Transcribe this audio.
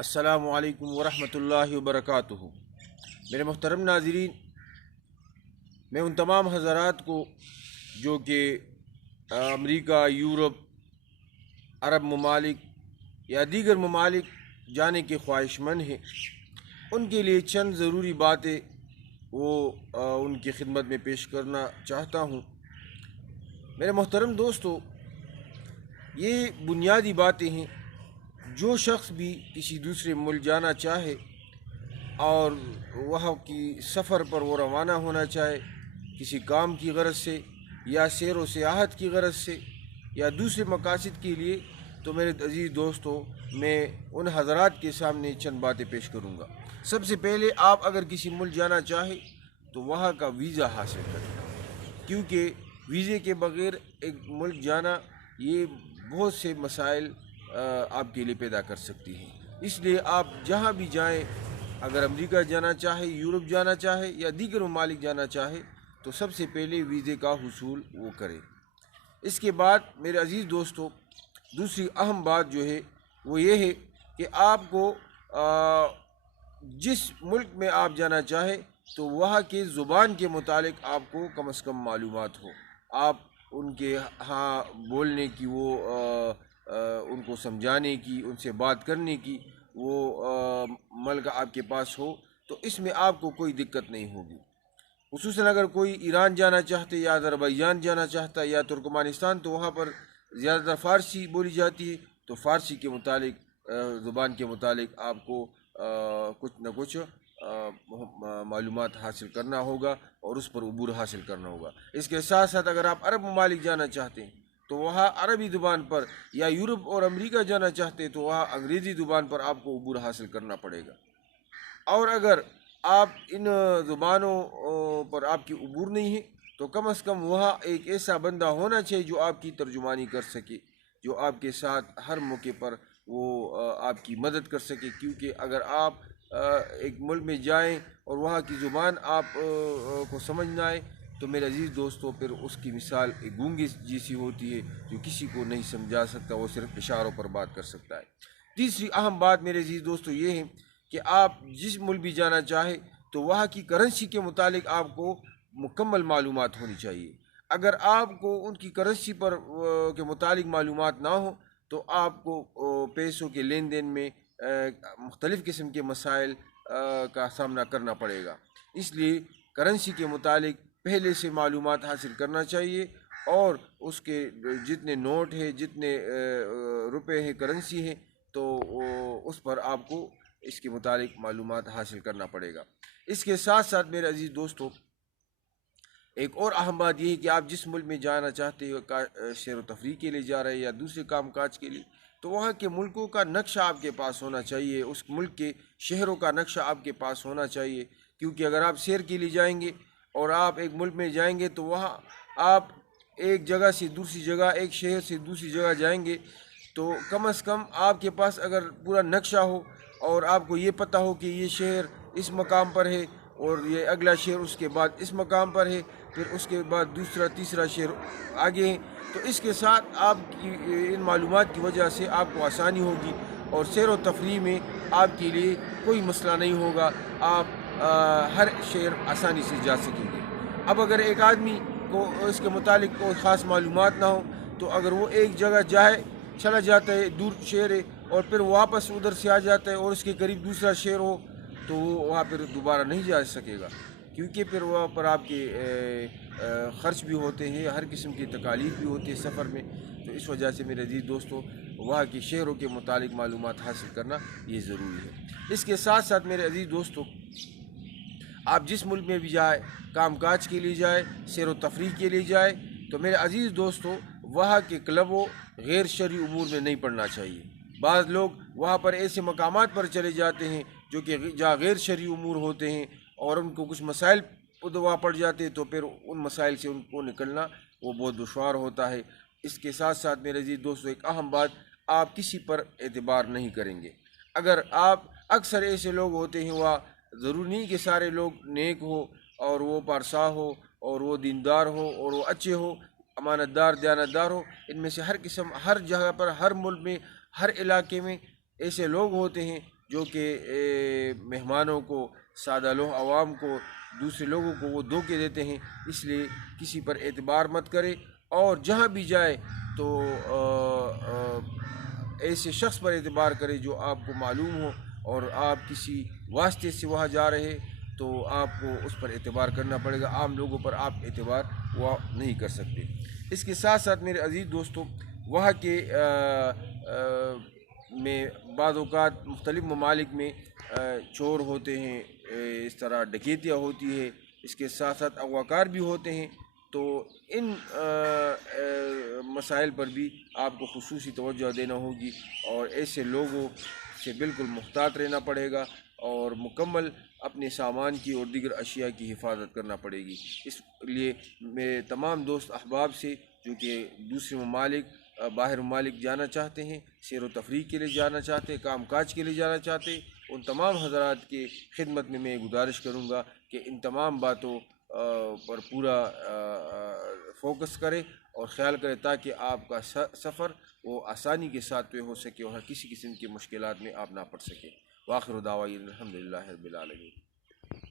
السلام علیکم ورحمۃ اللہ وبرکاتہ۔ میرے محترم ناظرین، میں ان تمام حضرات کو جو کہ امریکہ، یورپ، عرب ممالک یا دیگر ممالک جانے کے خواہش مند ہیں، ان کے لیے چند ضروری باتیں ان کی خدمت میں پیش کرنا چاہتا ہوں۔ میرے محترم دوستو، یہ بنیادی باتیں ہیں۔ جو شخص بھی کسی دوسرے ملک جانا چاہے اور وہاں کی سفر پر وہ روانہ ہونا چاہے کسی کام کی غرض سے یا سیر و سیاحت کی غرض سے یا دوسرے مقاصد کے لیے، تو میرے عزیز دوستو، میں ان حضرات کے سامنے چند باتیں پیش کروں گا۔ سب سے پہلے، آپ اگر کسی ملک جانا چاہے تو وہاں کا ویزا حاصل کریں، کیونکہ ویزے کے بغیر ایک ملک جانا یہ بہت سے مسائل آپ کے لیے پیدا کر سکتی ہیں۔ اس لیے آپ جہاں بھی جائیں، اگر امریکہ جانا چاہے، یورپ جانا چاہے یا دیگر ممالک جانا چاہے، تو سب سے پہلے ویزے کا حصول وہ کرے۔ اس کے بعد میرے عزیز دوستو، دوسری اہم بات جو ہے وہ یہ ہے کہ آپ کو جس ملک میں آپ جانا چاہے تو وہاں کے زبان کے متعلق آپ کو کم از کم معلومات ہو۔ آپ ان کے ہاں بولنے کی، ان کو سمجھانے کی، ان سے بات کرنے کی وہ ملک آپ کے پاس ہو، تو اس میں آپ کو کوئی دقت نہیں ہوگی۔ خصوصاً اگر کوئی ایران جانا چاہتے یا آذربائیجان جانا چاہتا ہے یا ترکمانستان، تو وہاں پر زیادہ تر فارسی بولی جاتی ہے، تو فارسی کے متعلق، زبان کے متعلق آپ کو کچھ نہ کچھ معلومات حاصل کرنا ہوگا اور اس پر عبور حاصل کرنا ہوگا۔ اس کے ساتھ ساتھ اگر آپ عرب ممالک جانا چاہتے ہیں تو وہاں عربی زبان پر، یا یورپ اور امریکہ جانا چاہتے ہیں تو وہاں انگریزی زبان پر آپ کو عبور حاصل کرنا پڑے گا۔ اور اگر آپ ان زبانوں پر آپ کی عبور نہیں ہے تو کم از کم وہاں ایک ایسا بندہ ہونا چاہیے جو آپ کی ترجمانی کر سکے، جو آپ کے ساتھ ہر موقع پر وہ آپ کی مدد کر سکے، کیونکہ اگر آپ ایک ملک میں جائیں اور وہاں کی زبان آپ کو سمجھ نہ آئے تو میرے عزیز دوستو، پھر اس کی مثال ایک گونگے جیسی ہوتی ہے جو کسی کو نہیں سمجھا سکتا، وہ صرف اشاروں پر بات کر سکتا ہے۔ تیسری اہم بات میرے عزیز دوستو یہ ہے کہ آپ جس ملک بھی جانا چاہے تو وہاں کی کرنسی کے متعلق آپ کو مکمل معلومات ہونی چاہیے۔ اگر آپ کو ان کی کرنسی پر کے متعلق معلومات نہ ہو تو آپ کو پیسوں کے لین دین میں مختلف قسم کے مسائل کا سامنا کرنا پڑے گا۔ اس لیے کرنسی کے متعلق پہلے سے معلومات حاصل کرنا چاہیے، اور اس کے جتنے نوٹ ہیں، جتنے روپے ہیں، کرنسی ہیں، تو اس پر آپ کو اس کے متعلق معلومات حاصل کرنا پڑے گا۔ اس کے ساتھ ساتھ میرے عزیز دوستو، ایک اور اہم بات یہ ہے کہ آپ جس ملک میں جانا چاہتے ہو، سیر و تفریح کے لیے جا رہے ہیں یا دوسرے کام کاج کے لیے، تو وہاں کے ملکوں کا نقشہ آپ کے پاس ہونا چاہیے، اس ملک کے شہروں کا نقشہ آپ کے پاس ہونا چاہیے، کیونکہ اگر آپ سیر کے لیے جائیں گے اور آپ ایک ملک میں جائیں گے تو وہاں آپ ایک جگہ سے دوسری جگہ، ایک شہر سے دوسری جگہ جائیں گے تو کم از کم آپ کے پاس اگر پورا نقشہ ہو اور آپ کو یہ پتہ ہو کہ یہ شہر اس مقام پر ہے اور یہ اگلا شہر اس کے بعد اس مقام پر ہے، پھر اس کے بعد دوسرا تیسرا شہر آگے ہے، تو اس کے ساتھ آپ کی ان معلومات کی وجہ سے آپ کو آسانی ہوگی اور سیر و تفریح میں آپ کے لیے کوئی مسئلہ نہیں ہوگا، آپ ہر شہر آسانی سے جا سکیں گے۔ اب اگر ایک آدمی کو اس کے متعلق کوئی خاص معلومات نہ ہو تو اگر وہ ایک جگہ چلا جاتا ہے، دور شہر ہے، اور پھر واپس ادھر سے آ جاتا ہے اور اس کے قریب دوسرا شہر ہو، تو وہ وہاں پھر دوبارہ نہیں جا سکے گا، کیونکہ پھر وہاں پر آپ کے خرچ بھی ہوتے ہیں، ہر قسم کی تکالیف بھی ہوتی ہے سفر میں۔ تو اس وجہ سے میرے عزیز دوستو، وہاں کے شہروں کے متعلق معلومات حاصل کرنا یہ ضروری ہے۔ اس کے ساتھ ساتھ میرے عزیز دوستو، آپ جس ملک میں بھی جائیں، کام کاج کے لیے جائیں، سیر و تفریح کے لیے جائیں، تو میرے عزیز دوستو، وہاں کے کلبوں، غیر شرعی امور میں نہیں پڑنا چاہیے۔ بعض لوگ وہاں پر ایسے مقامات پر چلے جاتے ہیں جو کہ جہاں غیر شرعی امور ہوتے ہیں اور ان کو کچھ مسائل وہاں پڑ جاتے ہیں، تو پھر ان مسائل سے ان کو نکلنا وہ بہت دشوار ہوتا ہے۔ اس کے ساتھ ساتھ میرے عزیز دوستو، ایک اہم بات، آپ کسی پر اعتبار نہیں کریں گے۔ اگر آپ، اکثر ایسے لوگ ہوتے ہیں، وہاں ضروری نہیں کہ سارے لوگ نیک ہو اور وہ پارسا ہو اور وہ دیندار ہو اور وہ اچھے ہو، امانت دار، دیانتدار ہو، ان میں سے ہر قسم، ہر جگہ پر، ہر ملک میں، ہر علاقے میں ایسے لوگ ہوتے ہیں جو کہ مہمانوں کو، سادہ لوگ عوام کو، دوسرے لوگوں کو وہ دھوکے دیتے ہیں. اس لیے کسی پر اعتبار مت کرے، اور جہاں بھی جائے تو ایسے شخص پر اعتبار کرے جو آپ کو معلوم ہو، اور آپ کسی واسطے سے وہاں جا رہے تو آپ کو اس پر اعتبار کرنا پڑے گا. عام لوگوں پر آپ اعتبار وہ نہیں کر سکتے. اس کے ساتھ ساتھ میرے عزیز دوستو، وہاں کے میں بعض اوقات مختلف ممالک میں چور ہوتے ہیں، اس طرح ڈکیتیاں ہوتی ہے، اس کے ساتھ ساتھ اغوا کار بھی ہوتے ہیں. تو ان مسائل پر بھی آپ کو خصوصی توجہ دینا ہوگی، اور ایسے لوگوں سے بالکل محتاط رہنا پڑے گا، اور مکمل اپنے سامان کی اور دیگر اشیاء کی حفاظت کرنا پڑے گی. اس لیے میرے تمام دوست احباب سے جو کہ دوسرے ممالک، باہر ممالک جانا چاہتے ہیں، سیر و تفریح کے لیے جانا چاہتے ہیں، کام کاج کے لیے جانا چاہتے ہیں، ان تمام حضرات کے خدمت میں گزارش کروں گا کہ ان تمام باتوں پر پورا فوکس کرے اور خیال کرے، تاکہ آپ کا سفر وہ آسانی کے ساتھ طے ہو سکے، وہاں کسی قسم کی مشکلات میں آپ نہ پڑ سکیں. وآخر دعوانا الحمدللہ رب العالمین.